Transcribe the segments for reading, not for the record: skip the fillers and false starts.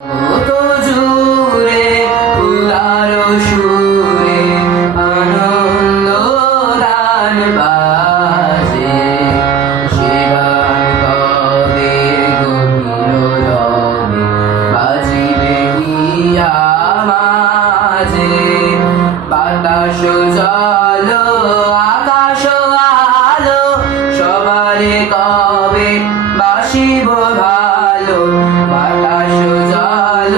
কত জুড়ে উদার সুরে আনন্দ গান বাজে, সে গান কবে গভীর রবে বাজিবে হিয়া মাঝে। বাতাস জল আকাশ আলো সবারে কবে বাসিব ভালো। বাতাস জল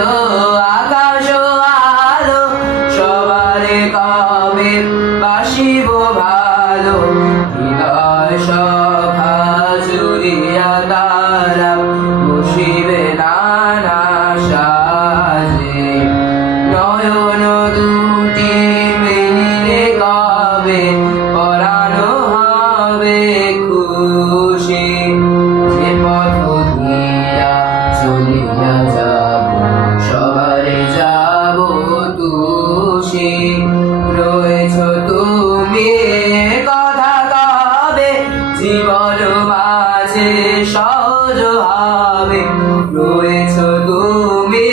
আকাশ আলো সবারে কবে বাসিব ভালো। হৃদয় সভা জুড়িয়া তারা বসিবে নানা সাজে। নয়ন দুটি মিলিলে কবে পরানো হবে খুশি। যে পথ দিয়া চলিয়া যাব সবারে যাব তুষি। রয়েছ তুমি কথা কবে জীবন মাঝে সহজ হবে। রয়েছ তুমি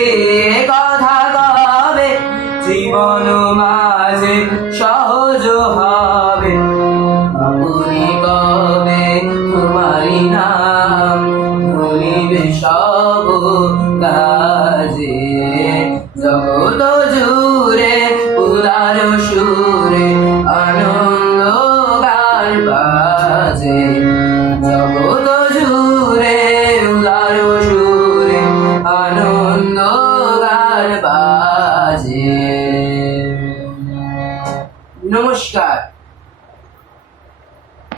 কথা কবে জীবন মাঝে সহজ হবে। আপনি কবে তোমারি নাম ধরিবে সব কাজে। জগত জুড়ে উদার সুরে